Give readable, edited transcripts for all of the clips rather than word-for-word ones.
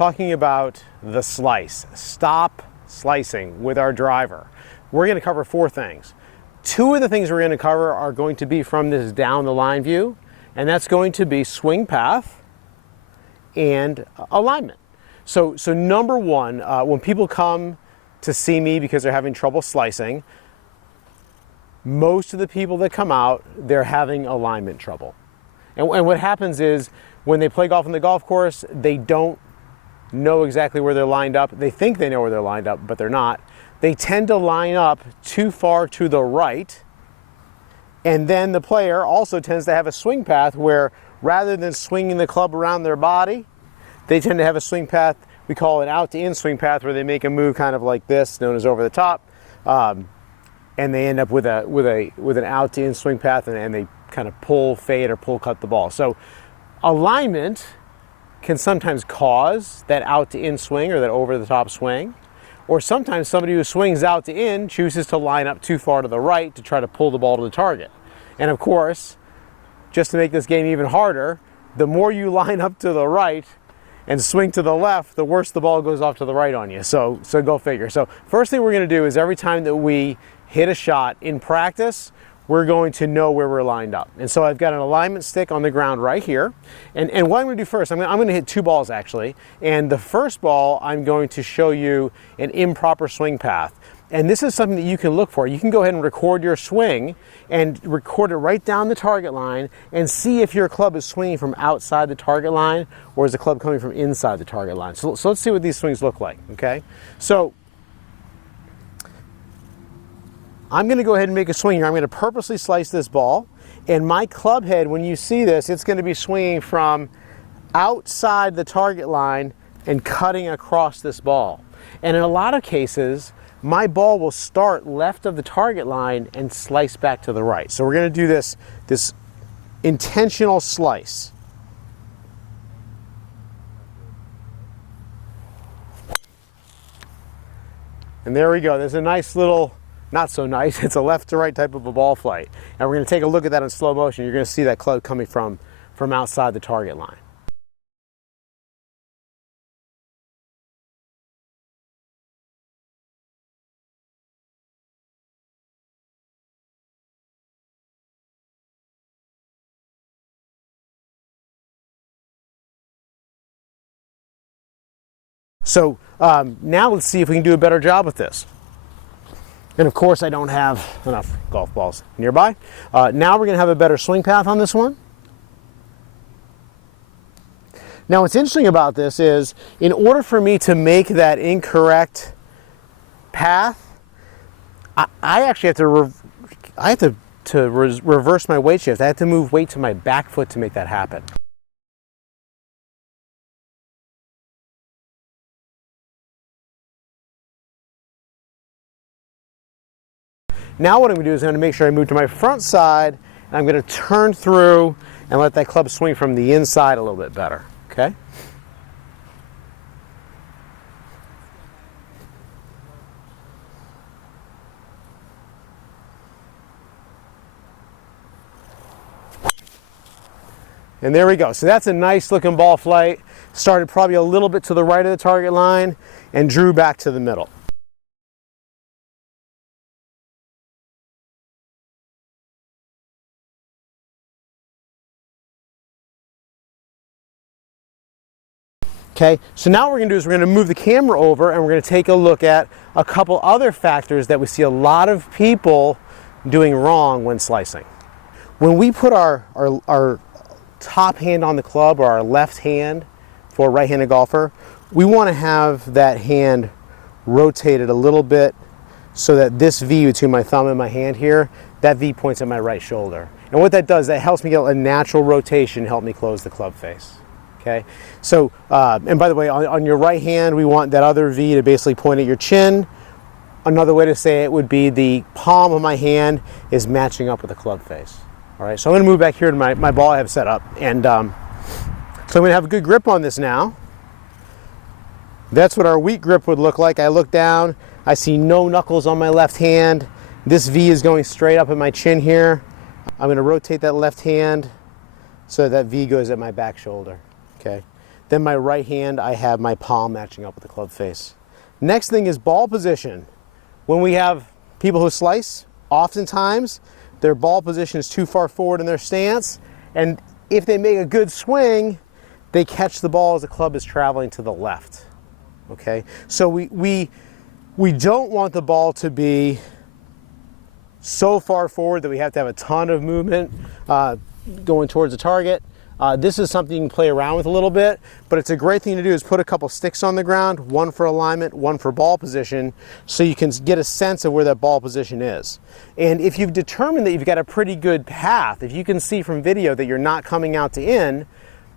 talking about the slice. Stop slicing with our driver. We're going to cover 4 things. 2 of the things we're going to cover are going to be from this down the line view, and that's going to be swing path and alignment. So number 1, when people come to see me because they're having trouble slicing, most of the people that come out, they're having alignment trouble. And what happens is when they play golf on the golf course, they don't know exactly where they're lined up. They think they know where they're lined up, but they're not. They tend to line up too far to the right, and then the player also tends to have a swing path where rather than swinging the club around their body, they tend to have a swing path, we call it out to in swing path, where they make a move kind of like this, known as over the top, and they end up with an out to in swing path, and they kind of pull, fade, or pull cut the ball. So alignment can sometimes cause that out to in swing or that over the top swing. Or sometimes somebody who swings out to in chooses to line up too far to the right to try to pull the ball to the target. And of course, just to make this game even harder, the more you line up to the right and swing to the left, the worse the ball goes off to the right on you. So go figure. So first thing we're going to do is every time that we hit a shot in practice, we're going to know where we're lined up. And so I've got an alignment stick on the ground right here. And what I'm going to do first, I'm going to hit 2 balls actually. And the first ball, I'm going to show you an improper swing path. And this is something that you can look for. You can go ahead and record your swing and record it right down the target line and see if your club is swinging from outside the target line or is the club coming from inside the target line. So let's see what these swings look like, okay? So I'm going to go ahead and make a swing here. I'm going to purposely slice this ball, and my club head, when you see this, it's going to be swinging from outside the target line and cutting across this ball. And in a lot of cases, my ball will start left of the target line and slice back to the right. So we're going to do this intentional slice. And there we go. There's a nice little, not so nice, it's a left to right type of a ball flight. And we're going to take a look at that in slow motion. You're going to see that club coming from outside the target line. So now let's see if we can do a better job with this. And of course I don't have enough golf balls nearby. Now we're going to have a better swing path on this one. Now what's interesting about this is, in order for me to make that incorrect path, I actually have to reverse my weight shift. I have to move weight to my back foot to make that happen. Now what I'm going to do is I'm going to make sure I move to my front side, and I'm going to turn through and let that club swing from the inside a little bit better, okay? And there we go. So that's a nice looking ball flight. Started probably a little bit to the right of the target line and drew back to the middle. Okay, so now what we're going to do is we're going to move the camera over and we're going to take a look at a couple other factors that we see a lot of people doing wrong when slicing. When we put our top hand on the club, or our left hand for a right-handed golfer, we want to have that hand rotated a little bit so that this V between my thumb and my hand here, that V points at my right shoulder. And what that does, that helps me get a natural rotation, help me close the club face. Okay, so, and by the way, on your right hand, we want that other V to basically point at your chin. Another way to say it would be the palm of my hand is matching up with the club face. All right, so I'm going to move back here to my ball I have set up. And so I'm going to have a good grip on this now. That's what our weak grip would look like. I look down, I see no knuckles on my left hand. This V is going straight up at my chin here. I'm going to rotate that left hand so that V goes at my back shoulder. Okay, Then my right hand, I have my palm matching up with the club face. Next thing is ball position. When we have people who slice, oftentimes their ball position is too far forward in their stance, and if they make a good swing, they catch the ball as the club is traveling to the left. Okay, so we don't want the ball to be so far forward that we have to have a ton of movement going towards the target. This is something you can play around with a little bit, but it's a great thing to do is put a couple sticks on the ground, one for alignment, one for ball position, so you can get a sense of where that ball position is. And if you've determined that you've got a pretty good path, if you can see from video that you're not coming out to in,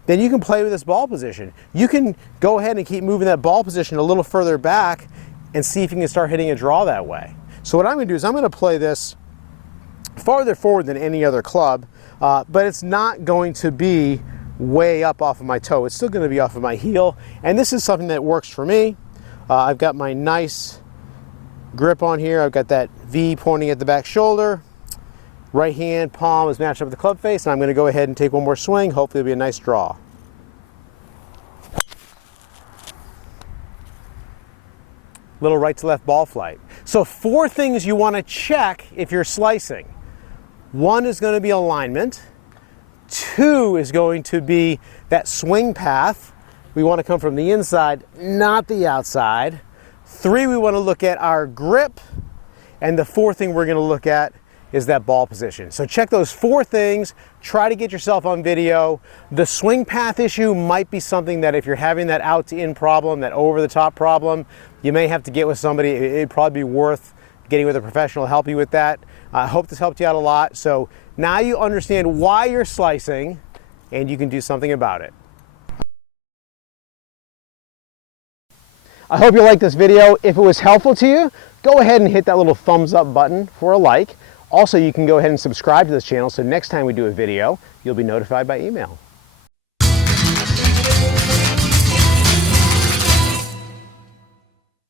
then you can play with this ball position. You can go ahead and keep moving that ball position a little further back and see if you can start hitting a draw that way. So what I'm going to do is I'm going to play this farther forward than any other club, but it's not going to be way up off of my toe. It's still going to be off of my heel, and this is something that works for me. I've got my nice grip on here. I've got that V pointing at the back shoulder. Right hand palm is matched up with the club face, and I'm going to go ahead and take one more swing. Hopefully it'll be a nice draw. Little right to left ball flight. So 4 things you want to check if you're slicing. 1 is going to be alignment. 2 is going to be that swing path. We want to come from the inside, not the outside. 3, we want to look at our grip. And the 4th thing we're going to look at is that ball position. So check those 4 things, try to get yourself on video. The swing path issue might be something that if you're having that out to in problem, that over the top problem, you may have to get with somebody. It'd probably be worth getting with a professional to help you with that. I hope this helped you out a lot. So now you understand why you're slicing and you can do something about it. I hope you liked this video. If it was helpful to you, go ahead and hit that little thumbs up button for a like. Also, you can go ahead and subscribe to this channel so next time we do a video, you'll be notified by email.